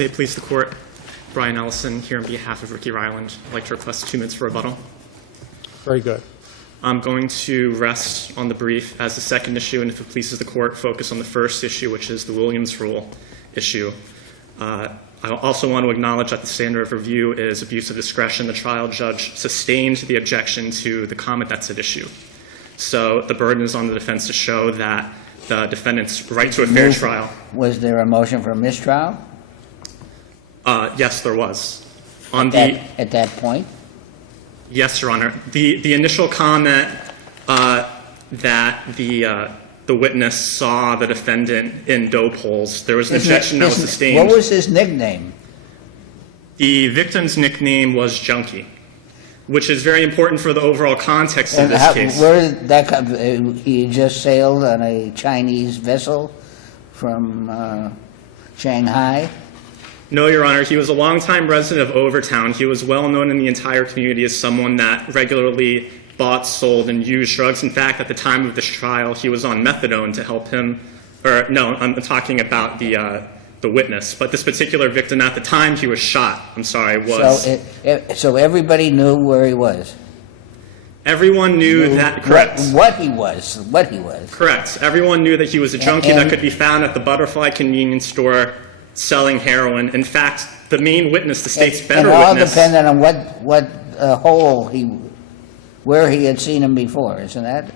May it please the Court, Brian Ellison here on behalf of Rickey Ryland. I'd like to request 2 minutes for rebuttal. Very good. I'm going to rest on the brief as the second issue, and if it pleases the Court, focus on the first issue, which is the Williams Rule issue. I also want to acknowledge that the standard of review is abuse of discretion. The trial judge sustained the objection to the comment that's at issue. So the burden is on the defense to show that the defendant's right to a fair trial. Was there a motion for mistrial? Yes, there was. At that point? Yes, Your Honor. The initial comment that the witness saw the defendant in dope holes, there was an objection that was sustained. What was his nickname? The victim's nickname was Junky, which is very important for the overall context of this case. Where did that come? He just sailed on a Chinese vessel from Shanghai? No, Your Honor. He was a longtime resident of Overtown. He was well known in the entire community as someone that regularly bought, sold, and used drugs. In fact, at the time of this trial, he was on methadone to help him. Or no, I'm talking about the witness. But this particular victim, at the time he was shot, was. So everybody knew where he was? Everyone knew that, correct. What he was. Correct. Everyone knew that he was a junkie that could be found at the Butterfly convenience store selling heroin. In fact, the main witness, the state's better witness. It all depended on what hole where he had seen him before, isn't that?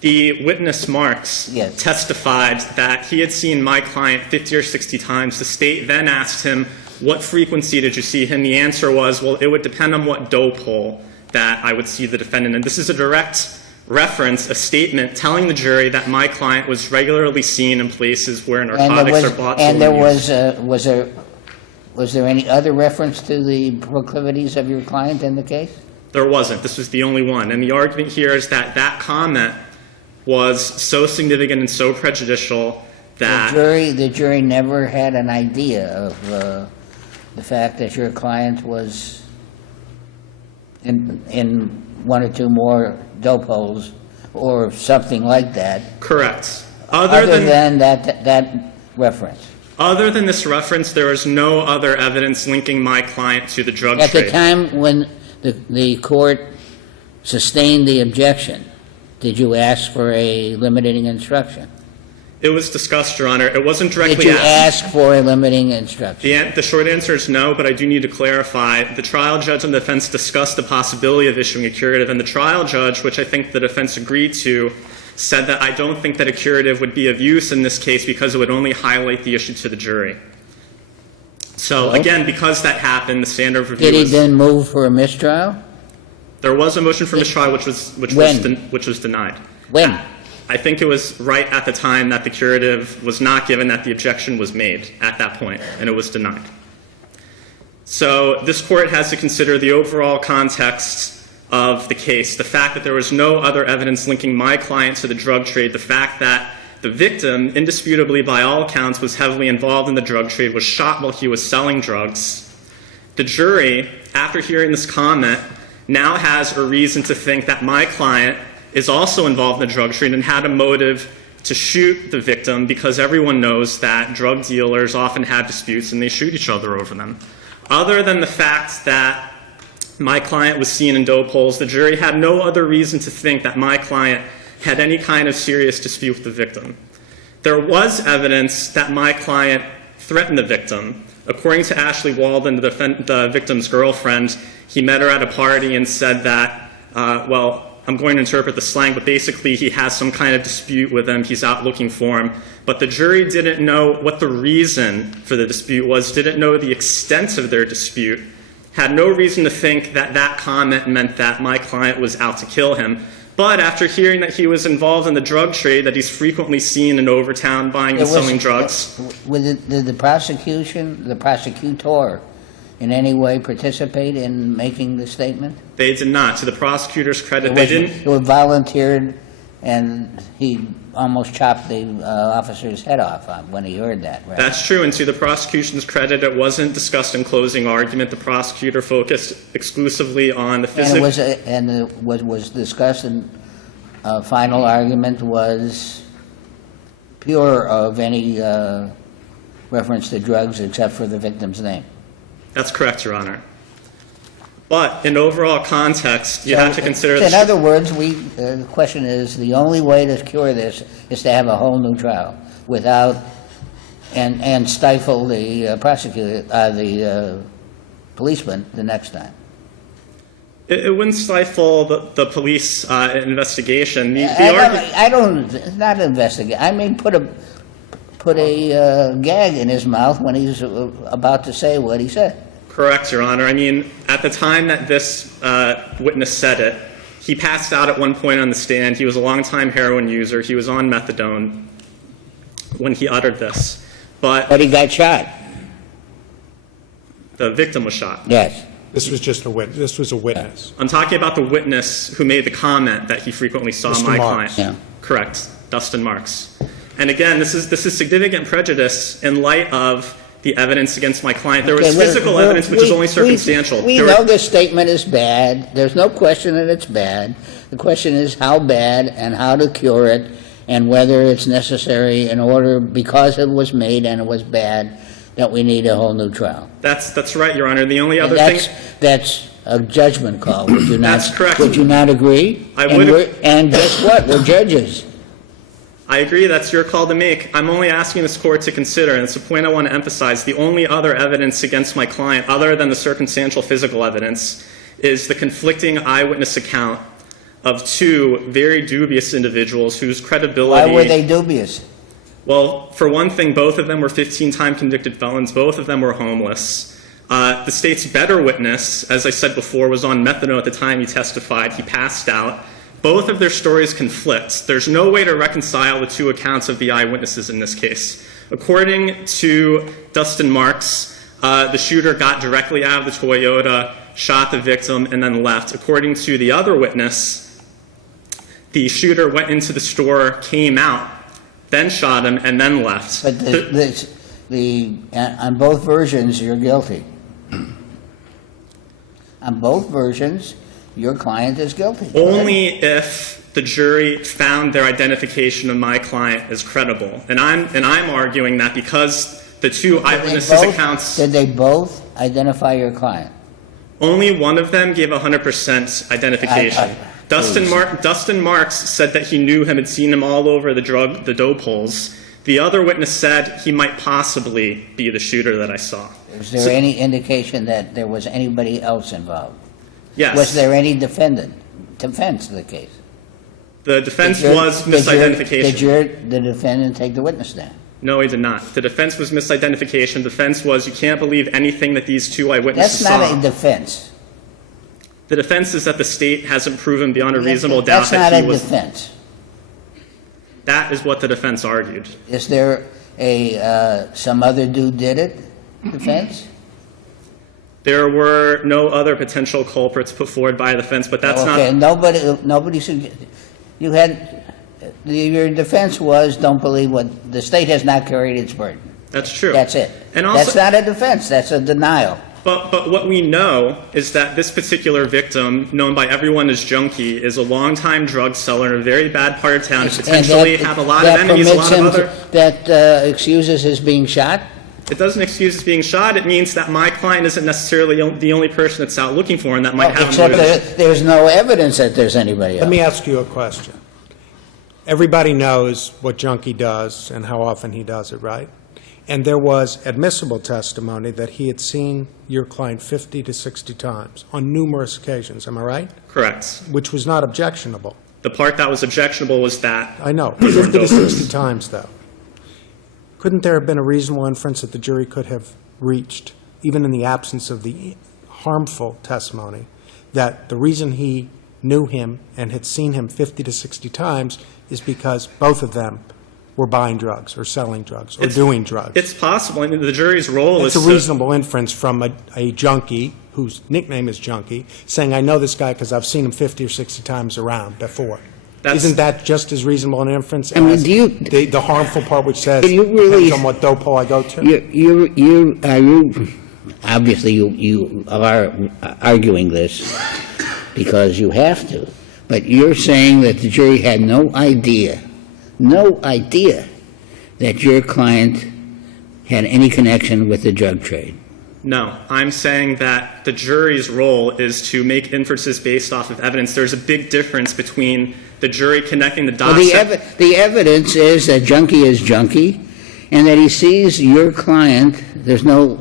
The witness, Marks, testified that he had seen my client 50 or 60 times. The state then asked him, what frequency did you see him? The answer was, well, it would depend on what dope hole that I would see the defendant. And this is a direct reference, a statement telling the jury that my client was regularly seen in places where narcotics are bought. And was there any other reference to the proclivities of your client in the case? There wasn't. This was the only one. And the argument here is that that comment was so significant and so prejudicial that the jury never had an idea of the fact that your client was in one or two more dope holes or something like that. Correct. Other than that reference. Other than this reference, there is no other evidence linking my client to the drug trade. At the time when the court sustained the objection, did you ask for a limiting instruction? It was discussed, Your Honor. It wasn't directly asked. Did you ask for a limiting instruction? The short answer is no, but I do need to clarify. The trial judge and the defense discussed the possibility of issuing a curative, and the trial judge, which I think the defense agreed to, said that I don't think that a curative would be of use in this case because it would only highlight the issue to the jury. So, again, because that happened, the standard of review Did he then move for a mistrial? There was a motion for mistrial which was denied. When? I think it was right at the time that the curative was not given, that the objection was made at that point, and it was denied. So this court has to consider the overall context of the case, the fact that there was no other evidence linking my client to the drug trade, the fact that the victim, indisputably by all accounts, was heavily involved in the drug trade, was shot while he was selling drugs. The jury, after hearing this comment, now has a reason to think that my client is also involved in the drug trade and had a motive to shoot the victim because everyone knows that drug dealers often have disputes and they shoot each other over them. Other than the fact that my client was seen in dope holes, the jury had no other reason to think that my client had any kind of serious dispute with the victim. There was evidence that my client threatened the victim. According to Ashley Walden, the victim's girlfriend, he met her at a party and said that, I'm going to interpret the slang, but basically he has some kind of dispute with him. He's out looking for him. But the jury didn't know what the reason for the dispute was, didn't know the extent of their dispute, had no reason to think that that comment meant that my client was out to kill him. But after hearing that he was involved in the drug trade, that he's frequently seen in Overtown buying and selling drugs. Did the prosecutor, in any way participate in making the statement? They did not. To the prosecutor's credit, they didn't. It was volunteered, and he almost chopped the officer's head off when he heard that, right? That's true, and to the prosecution's credit, it wasn't discussed in closing argument. The prosecutor focused exclusively on the physical. And what was discussed in final argument was pure of any reference to drugs except for the victim's name. That's correct, Your Honor. But in overall context, you have to consider... In other words, the question is, the only way to cure this is to have a whole new trial without, and stifle the prosecutor, the policeman the next time. It wouldn't stifle the police investigation. Not investigate. I mean, put a gag in his mouth when he's about to say what he said. Correct, Your Honor. I mean, at the time that this witness said it, he passed out at one point on the stand. He was a longtime heroin user. He was on methadone when he uttered this. But he got shot. The victim was shot. Yes. This was just a witness. This was a witness. I'm talking about the witness who made the comment that he frequently saw Mr. my Marks. client. Yeah. Correct, Dustin Marks. And again, this is significant prejudice in light of the evidence against my client. There was physical evidence, which is only circumstantial. We know this statement is bad. There's no question that it's bad. The question is how bad and how to cure it, and whether it's necessary in order, because it was made and it was bad, that we need a whole new trial. That's right, Your Honor. The only other And thing... that's a judgment call. Would you not? That's correct. Would you not agree? I would. And guess what? We're judges. I agree, that's your call to make. I'm only asking this court to consider, and it's a point I want to emphasize, the only other evidence against my client, other than the circumstantial physical evidence, is the conflicting eyewitness account of two very dubious individuals whose credibility... Why were they dubious? Well, for one thing, both of them were 15-time convicted felons. Both of them were homeless. The state's better witness, as I said before, was on methadone at the time he testified. He passed out. Both of their stories conflict. There's no way to reconcile the two accounts of the eyewitnesses in this case. According to Dustin Marks, the shooter got directly out of the Toyota, shot the victim, and then left. According to the other witness, the shooter went into the store, came out, then shot him, and then left. But on both versions, you're guilty. On both versions, your client is guilty. Only if the jury found their identification of my client as credible. And I'm arguing that because the two eyewitnesses' accounts... Did they both identify your client? Only one of them gave 100% identification. Dustin Marks said that he knew him, had seen him all over the dope holes. The other witness said he might possibly be the shooter that I saw. Is there any indication that there was anybody else involved? Yes. Was there any defense to the case? The defense was misidentification. Did the defendant take the witness stand? No, he did not. The defense was misidentification. The defense was you can't believe anything that these two eyewitnesses saw. That's not a defense. The defense is that the state hasn't proven beyond a reasonable doubt that he was... That's not a defense. That is what the defense argued. Is there some other dude did it defense? There were no other potential culprits put forward by the defense, but that's not... Okay, nobody should... You had... Your defense was, don't believe what... The state has not carried its burden. That's true. That's it. And also, that's not a defense. That's a denial. But what we know is that this particular victim, known by everyone as Junky, is a longtime drug seller in a very bad part of town. He potentially had a lot of enemies, a lot of other... That excuses his being shot? It doesn't excuse his being shot. It means that my client isn't necessarily the only person that's out looking for him that might have except motive. There's no evidence that there's anybody else. Let me ask you a question. Everybody knows what Junky does and how often he does it, right? And there was admissible testimony that he had seen your client 50 to 60 times on numerous occasions. Am I right? Correct. Which was not objectionable. The part that was objectionable was that... I know. 50 to 60 times, though. Couldn't there have been a reasonable inference that the jury could have reached, even in the absence of the harmful testimony, that the reason he knew him and had seen him 50 to 60 times is because both of them were buying drugs or selling drugs or doing drugs? It's possible. I mean, the jury's role is... It's a reasonable inference from a junkie, whose nickname is Junky, saying, I know this guy because I've seen him 50 or 60 times around before. Isn't that just as reasonable an inference as the harmful part which says, depends on what dope hole I go to? Obviously, you are arguing this because you have to, but you're saying that the jury had no idea that your client had any connection with the drug trade. No, I'm saying that the jury's role is to make inferences based off of evidence. There's a big difference between the jury connecting the dots. Well, the evidence is that Junky is Junky, and that he sees your client, there's no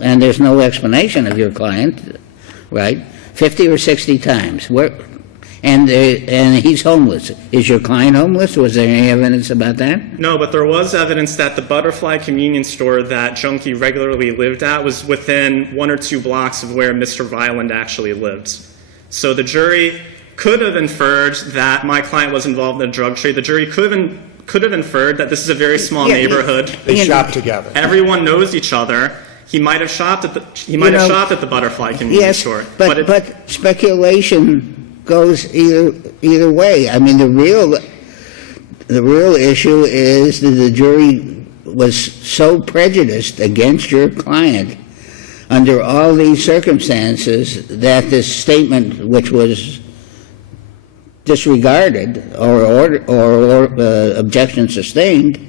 explanation of your client, right, 50 or 60 times. And he's homeless. Is your client homeless? Was there any evidence about that? No, but there was evidence that the Butterfly convenience store that Junky regularly lived at was within 1 or 2 blocks of where Mr. Ryland actually lived. So the jury could have inferred that my client was involved in the drug trade. The jury could have inferred that this is a very small neighborhood. They shop together. Everyone knows each other. He might have shopped at the Butterfly convenience store. But speculation goes either way. I mean, the real issue is that the jury was so prejudiced against your client under all these circumstances that this statement, which was disregarded or objection sustained,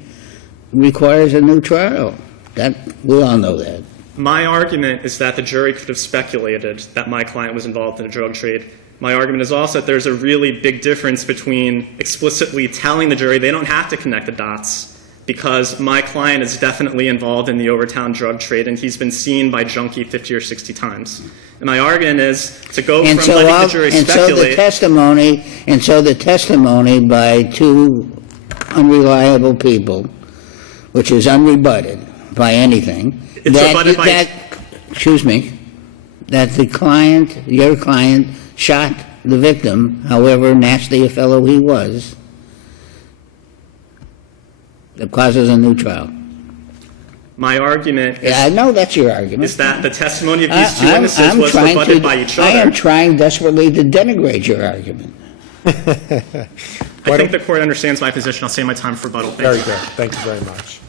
requires a new trial. That we all know that. My argument is that the jury could have speculated that my client was involved in a drug trade. My argument is also that there's a really big difference between explicitly telling the jury they don't have to connect the dots, because my client is definitely involved in the Overtown drug trade, and he's been seen by Junky 50 or 60 times. And my argument is to go from letting the jury speculate. So the testimony by 2 unreliable people, which is unrebutted by anything, that the client, your client, shot the victim, however nasty a fellow he was, that causes a new trial. My argument is, I know that's your argument. Is that the testimony of these 2 witnesses was rebutted by each other. I am trying desperately to denigrate your argument. I think the court understands my position. I'll save my time for rebuttal. Very good. Thank you very much.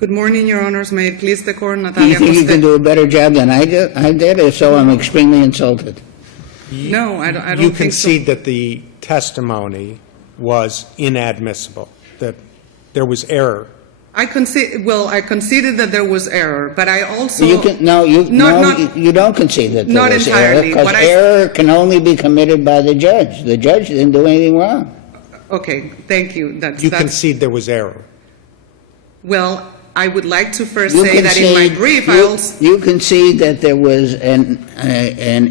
Good morning, Your Honors. May it please the Court, Do Natalia you think you can Coste- do a better job than I did? If so, I'm extremely insulted. No, I don't You think so. concede that the testimony was inadmissible, that there was error. I conceded that there was error, but I also... You don't concede that there Not was entirely. error, because error can only be committed by the judge. The judge didn't do anything wrong. Okay, thank you. You concede there was error. Well, I would like to first say that in my brief, I also... You concede that there was an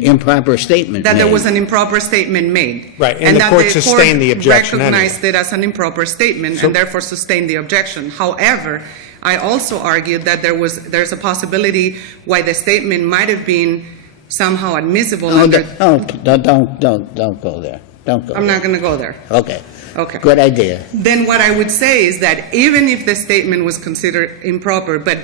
improper statement That made. there was an improper statement made. Right, and the court sustained the objection recognized it as an improper statement and therefore sustained the objection. However, I also argued that there's a possibility why the statement might have been somehow admissible. Don't go there. Don't go I'm not going to go there. Okay. Okay. Good idea. Then what I would say is that even if the statement was considered improper, but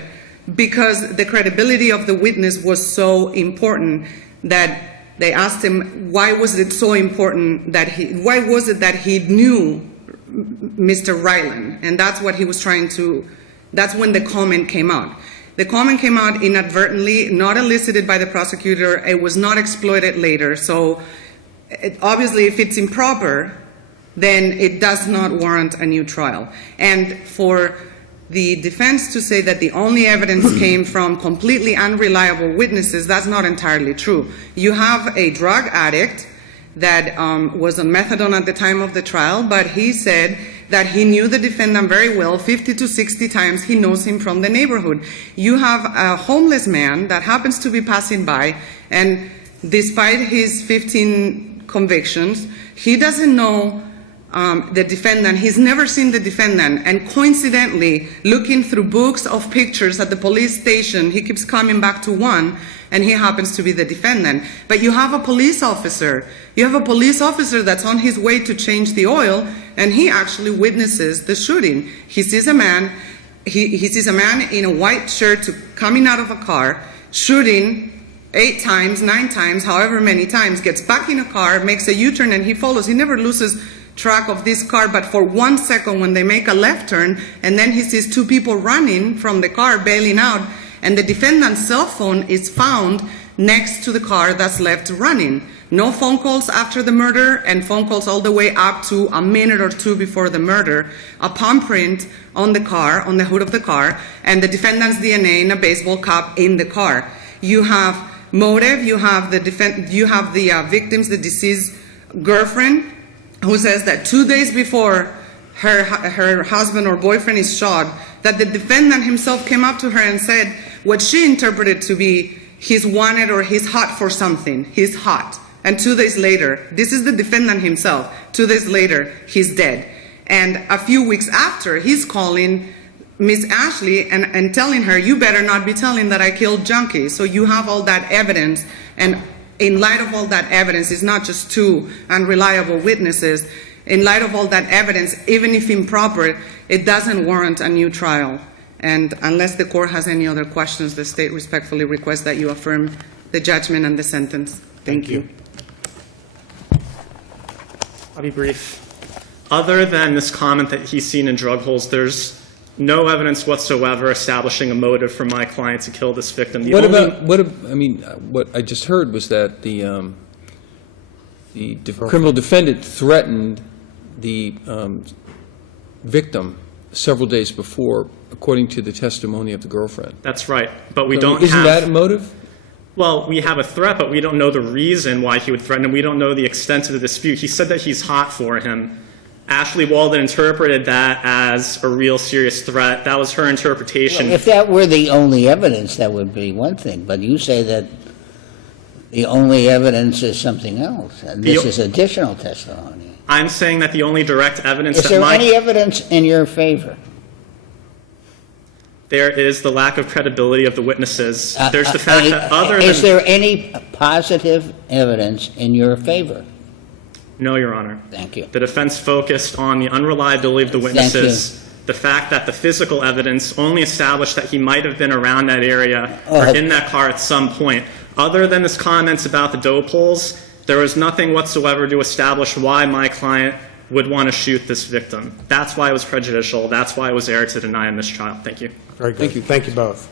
because the credibility of the witness was so important that they asked him, why was it so important why was it that he knew Mr. Ryland? And that's what he was that's when the comment came out. The comment came out inadvertently, not elicited by the prosecutor. It was not exploited later. So obviously, if it's improper, then it does not warrant a new trial. And for the defense to say that the only evidence came from completely unreliable witnesses, that's not entirely true. You have a drug addict that was on methadone at the time of the trial, but he said that he knew the defendant very well, 50 to 60 times he knows him from the neighborhood. You have a homeless man that happens to be passing by, and despite his 15 convictions, he doesn't know the defendant. He's never seen the defendant, and coincidentally, looking through books of pictures at the police station, he keeps coming back to one, and he happens to be the defendant. But you have a police officer. You have a police officer that's on his way to change the oil, and he actually witnesses the shooting. He sees a man. He sees a man in a white shirt coming out of a car, shooting 8 times, 9 times, however many times, gets back in a car, makes a U-turn, and he follows. He never loses track of this car, but for 1 second when they make a left turn, and then he sees 2 people running from the car, bailing out, and the defendant's cell phone is found next to the car that's left running. No phone calls after the murder, and phone calls all the way up to a minute or two before the murder. A palm print on the car, on the hood of the car, and the defendant's DNA in a baseball cap in the car. You have motive. You have the victim's, the deceased girlfriend, who says that 2 days before her husband or boyfriend is shot, that the defendant himself came up to her and said what she interpreted to be he's wanted or he's hot for something. He's hot. And 2 days later, this is the defendant himself, 2 days later, he's dead. And a few weeks after, he's calling Miss Ashley and telling her, you better not be telling that I killed Junky. So you have all that evidence, and in light of all that evidence, it's not just two unreliable witnesses. In light of all that evidence, even if improper, it doesn't warrant a new trial. And unless the court has any other questions, the state respectfully requests that you affirm the judgment and the sentence. Thank you. I'll be brief. Other than this comment that he's seen in drug holes, there's no evidence whatsoever establishing a motive for my client to kill this victim. What I just heard was that the criminal defendant threatened the victim several days before, according to the testimony of the girlfriend. That's right, but we So don't isn't have... that a motive? Well, we have a threat, but we don't know the reason why he would threaten him. We don't know the extent of the dispute. He said that he's hot for him. Ashley Walden interpreted that as a real serious threat. That was her interpretation. Well, if that were the only evidence, that would be one thing. But you say that the only evidence is something else, and this is additional testimony. I'm saying that the only direct evidence Is that there any evidence in your favor? There is the lack of credibility of the witnesses. There's the fact that other than... Is there any positive evidence in your favor? No, Your Honor. Thank you. The defense focused on the unreliability of the witnesses, the fact that the physical evidence only established that he might have been around that area or in that car at some point. Other than his comments about the dope holes, there was nothing whatsoever to establish why my client would want to shoot this victim. That's why it was prejudicial. That's why it was error to deny him this trial. Thank you. Very good. Thank you. Thank you both.